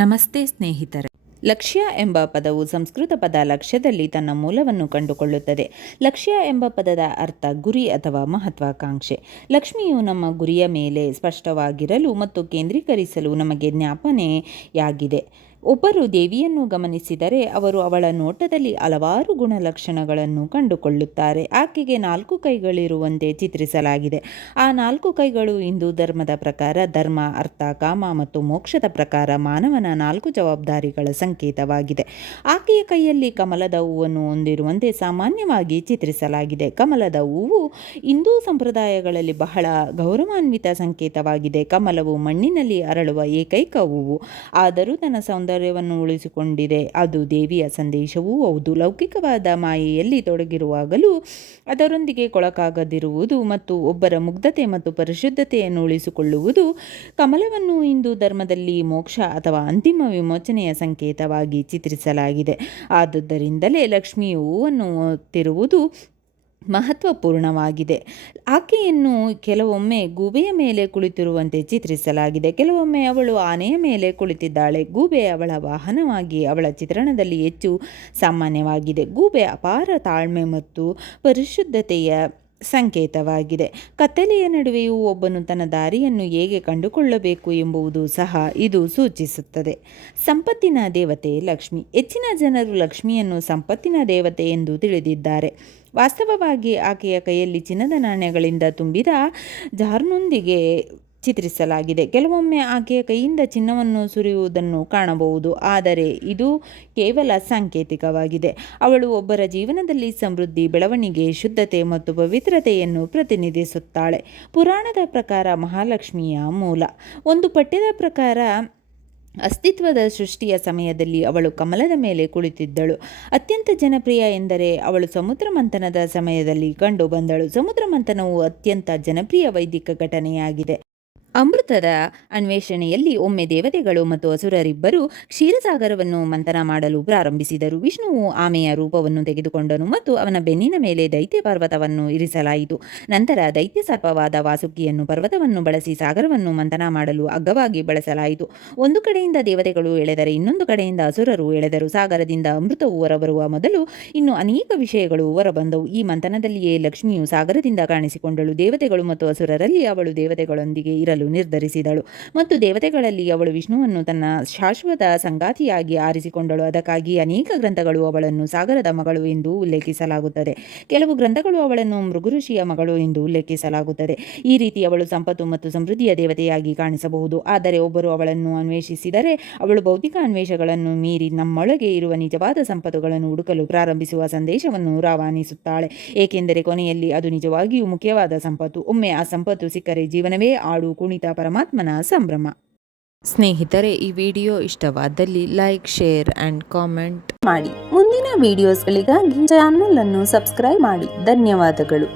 ನಮಸ್ತೆ ಸ್ನೇಹಿತರೆ. ಲಕ್ಷ್ಯ ಎಂಬ ಪದವು ಸಂಸ್ಕೃತ ಪದ ಲಕ್ಷ್ಯದಲ್ಲಿ ತನ್ನ ಮೂಲವನ್ನು ಕಂಡುಕೊಳ್ಳುತ್ತದೆ. ಲಕ್ಷ್ಯ ಎಂಬ ಪದದ ಅರ್ಥ ಗುರಿ ಅಥವಾ ಮಹತ್ವಾಕಾಂಕ್ಷೆ. ಲಕ್ಷ್ಮಿಯು ನಮ್ಮ ಗುರಿಯ ಮೇಲೆ ಸ್ಪಷ್ಟವಾಗಿರಲು ಮತ್ತು ಕೇಂದ್ರೀಕರಿಸಲು ನಮಗೆ ಜ್ಞಾಪನೆಯಾಗಿದೆ. ಒಬ್ಬರು ದೇವಿಯನ್ನು ಗಮನಿಸಿದರೆ ಅವರು ಅವಳ ನೋಟದಲ್ಲಿ ಹಲವಾರು ಗುಣಲಕ್ಷಣಗಳನ್ನು ಕಂಡುಕೊಳ್ಳುತ್ತಾರೆ. ಆಕೆಗೆ 4 ಕೈಗಳಿರುವಂತೆ ಚಿತ್ರಿಸಲಾಗಿದೆ. ಆ 4 ಕೈಗಳು ಹಿಂದೂ ಧರ್ಮದ ಪ್ರಕಾರ ಧರ್ಮ, ಅರ್ಥ, ಕಾಮ ಮತ್ತು ಮೋಕ್ಷದ ಪ್ರಕಾರ ಮಾನವನ 4 ಜವಾಬ್ದಾರಿಗಳ ಸಂಕೇತವಾಗಿದೆ. ಆಕೆಯ ಕೈಯಲ್ಲಿ ಕಮಲದ ಹೂವನ್ನು ಹೊಂದಿರುವಂತೆ ಸಾಮಾನ್ಯವಾಗಿ ಚಿತ್ರಿಸಲಾಗಿದೆ. ಕಮಲದ ಹೂವು ಹಿಂದೂ ಸಂಪ್ರದಾಯಗಳಲ್ಲಿ ಬಹಳ ಗೌರವಾನ್ವಿತ ಸಂಕೇತವಾಗಿದೆ. ಕಮಲವು ಮಣ್ಣಿನಲ್ಲಿ ಅರಳುವ ಏಕೈಕ ಹೂವು, ಆದರೂ ತನ್ನ ಸೌಂದರ್ಯವನ್ನು ಉಳಿಸಿಕೊಂಡಿದೆ. ಅದು ದೇವಿಯ ಸಂದೇಶವೂ ಹೌದು. ಲೌಕಿಕವಾದ ಮಾಯೆಯಲ್ಲಿ ತೊಡಗಿರುವಾಗಲೂ ಅದರೊಂದಿಗೆ ಕೊಳಕಾಗದಿರುವುದು ಮತ್ತು ಒಬ್ಬರ ಮುಗ್ಧತೆ ಮತ್ತು ಪರಿಶುದ್ಧತೆಯನ್ನು ಉಳಿಸಿಕೊಳ್ಳುವುದು. ಕಮಲವನ್ನು ಹಿಂದೂ ಧರ್ಮದಲ್ಲಿ ಮೋಕ್ಷ ಅಥವಾ ಅಂತಿಮ ವಿಮೋಚನೆಯ ಸಂಕೇತವಾಗಿ ಚಿತ್ರಿಸಲಾಗಿದೆ. ಆದುದರಿಂದಲೇ ಲಕ್ಷ್ಮಿಯು ಹೂವನ್ನು ಹೊತ್ತಿರುವುದು ಮಹತ್ವಪೂರ್ಣವಾಗಿದೆ. ಆಕೆಯನ್ನು ಕೆಲವೊಮ್ಮೆ ಗೂಬೆಯ ಮೇಲೆ ಕುಳಿತಿರುವಂತೆ ಚಿತ್ರಿಸಲಾಗಿದೆ. ಕೆಲವೊಮ್ಮೆ ಅವಳು ಆನೆಯ ಮೇಲೆ ಕುಳಿತಿದ್ದಾಳೆ. ಗೂಬೆ ಅವಳ ವಾಹನವಾಗಿ ಅವಳ ಚಿತ್ರಣದಲ್ಲಿ ಹೆಚ್ಚು ಸಾಮಾನ್ಯವಾಗಿದೆ. ಗೂಬೆ ಅಪಾರ ತಾಳ್ಮೆ ಮತ್ತು ಪರಿಶುದ್ಧತೆಯ ಸಂಕೇತವಾಗಿದೆ. ಕತ್ತಲೆಯ ನಡುವೆಯೂ ಒಬ್ಬನು ತನ್ನ ದಾರಿಯನ್ನು ಹೇಗೆ ಕಂಡುಕೊಳ್ಳಬೇಕು ಎಂಬುದು ಸಹ ಇದು ಸೂಚಿಸುತ್ತದೆ. ಸಂಪತ್ತಿನ ದೇವತೆ ಲಕ್ಷ್ಮಿ. ಹೆಚ್ಚಿನ ಜನರು ಲಕ್ಷ್ಮಿಯನ್ನು ಸಂಪತ್ತಿನ ದೇವತೆ ಎಂದು ತಿಳಿದಿದ್ದಾರೆ. ವಾಸ್ತವವಾಗಿ ಆಕೆಯ ಕೈಯಲ್ಲಿ ಚಿನ್ನದ ನಾಣ್ಯಗಳಿಂದ ತುಂಬಿದ ಜಾರ್ನೊಂದಿಗೆ ಚಿತ್ರಿಸಲಾಗಿದೆ. ಕೆಲವೊಮ್ಮೆ ಆಕೆಯ ಕೈಯಿಂದ ಚಿನ್ನವನ್ನು ಸುರಿಯುವುದನ್ನು ಕಾಣಬಹುದು, ಆದರೆ ಇದು ಕೇವಲ ಸಾಂಕೇತಿಕವಾಗಿದೆ. ಅವಳು ಒಬ್ಬರ ಜೀವನದಲ್ಲಿ ಸಮೃದ್ಧಿ, ಬೆಳವಣಿಗೆ, ಶುದ್ಧತೆ ಮತ್ತು ಪವಿತ್ರತೆಯನ್ನು ಪ್ರತಿನಿಧಿಸುತ್ತಾಳೆ. ಪುರಾಣದ ಪ್ರಕಾರ ಮಹಾಲಕ್ಷ್ಮಿಯ ಮೂಲ. ಒಂದು ಪಠ್ಯದ ಪ್ರಕಾರ ಅಸ್ತಿತ್ವದ ಸೃಷ್ಟಿಯ ಸಮಯದಲ್ಲಿ ಅವಳು ಕಮಲದ ಮೇಲೆ ಕುಳಿತಿದ್ದಳು. ಅತ್ಯಂತ ಜನಪ್ರಿಯ ಎಂದರೆ ಅವಳು ಸಮುದ್ರ ಮಂಥನದ ಸಮಯದಲ್ಲಿ ಕಂಡುಬಂದಳು. ಸಮುದ್ರ ಮಂಥನವು ಅತ್ಯಂತ ಜನಪ್ರಿಯ ವೈದಿಕ ಘಟನೆಯಾಗಿದೆ. ಅಮೃತದ ಅನ್ವೇಷಣೆಯಲ್ಲಿ ಒಮ್ಮೆ ದೇವತೆಗಳು ಮತ್ತು ಅಸುರರಿಬ್ಬರು ಕ್ಷೀರಸಾಗರವನ್ನು ಮಂಥನ ಮಾಡಲು ಪ್ರಾರಂಭಿಸಿದರು. ವಿಷ್ಣುವು ಆಮೆಯ ರೂಪವನ್ನು ತೆಗೆದುಕೊಂಡನು ಮತ್ತು ಅವನ ಬೆನ್ನಿನ ಮೇಲೆ ದೈತ್ಯ ಪರ್ವತವನ್ನು ಇರಿಸಲಾಯಿತು. ನಂತರ ದೈತ್ಯ ಸರ್ಪವಾದ ವಾಸುಕಿಯನ್ನು ಪರ್ವತವನ್ನು ಬಳಸಿ ಸಾಗರವನ್ನು ಮಂಥನ ಮಾಡಲು ಹಗ್ಗವಾಗಿ ಬಳಸಲಾಯಿತು. ಒಂದು ಕಡೆಯಿಂದ ದೇವತೆಗಳು ಎಳೆದರೆ ಇನ್ನೊಂದು ಕಡೆಯಿಂದ ಅಸುರರು ಎಳೆದರು. ಸಾಗರದಿಂದ ಅಮೃತವು ಹೊರಬರುವ ಮೊದಲು ಇನ್ನೂ ಅನೇಕ ವಿಷಯಗಳು ಹೊರಬಂದವು. ಈ ಮಂಥನದಲ್ಲಿಯೇ ಲಕ್ಷ್ಮಿಯು ಸಾಗರದಿಂದ ಕಾಣಿಸಿಕೊಂಡಳು. ದೇವತೆಗಳು ಮತ್ತು ಅಸುರರಲ್ಲಿ ಅವಳು ದೇವತೆಗಳೊಂದಿಗೆ ಇರಲು ನಿರ್ಧರಿಸಿದಳು ಮತ್ತು ದೇವತೆಗಳಲ್ಲಿ ಅವಳು ವಿಷ್ಣುವನ್ನು ತನ್ನ ಶಾಶ್ವತ ಸಂಗಾತಿಯಾಗಿ ಆರಿಸಿಕೊಂಡಳು. ಅದಕ್ಕಾಗಿ ಅನೇಕ ಗ್ರಂಥಗಳು ಅವಳನ್ನು ಸಾಗರದ ಮಗಳು ಎಂದು ಉಲ್ಲೇಖಿಸಲಾಗುತ್ತದೆ. ಕೆಲವು ಗ್ರಂಥಗಳು ಅವಳನ್ನು ಮೃಗಋಷಿಯ ಮಗಳು ಎಂದು ಉಲ್ಲೇಖಿಸಲಾಗುತ್ತದೆ. ಈ ರೀತಿ ಅವಳು ಸಂಪತ್ತು ಮತ್ತು ಸಮೃದ್ಧಿಯ ದೇವತೆಯಾಗಿ ಕಾಣಿಸಬಹುದು. ಆದರೆ ಒಬ್ಬರು ಅವಳನ್ನು ಅನ್ವೇಷಿಸಿದರೆ ಅವಳು ಭೌತಿಕ ಅನ್ವೇಷಗಳನ್ನು ಮೀರಿ ನಮ್ಮೊಳಗೆ ಇರುವ ನಿಜವಾದ ಸಂಪತ್ತುಗಳನ್ನು ಹುಡುಕಲು ಪ್ರಾರಂಭಿಸುವ ಸಂದೇಶವನ್ನು ರವಾನಿಸುತ್ತಾಳೆ, ಏಕೆಂದರೆ ಕೊನೆಯಲ್ಲಿ ಅದು ನಿಜವಾಗಿಯೂ ಮುಖ್ಯವಾದ ಸಂಪತ್ತು. ಒಮ್ಮೆ ಆ ಸಂಪತ್ತು ಸಿಕ್ಕರೆ ಜೀವನವೇ ಆಡು ಕುಣಿತ, ಪರಮಾತ್ಮನ ಸಂಭ್ರಮ. ಸ್ನೇಹಿತರೆ, ಈ ವಿಡಿಯೋ ಇಷ್ಟವಾದಲ್ಲಿ ಲೈಕ್, ಶೇರ್ ಅಂಡ್ ಕಾಮೆಂಟ್ ಮಾಡಿ. ಮುಂದಿನ ವಿಡಿಯೋಸ್ಗಳಿಗಾಗಿ ಚಾನಲ್ ಅನ್ನು ಸಬ್ಸ್ಕ್ರೈಬ್ ಮಾಡಿ. ಧನ್ಯವಾದಗಳು.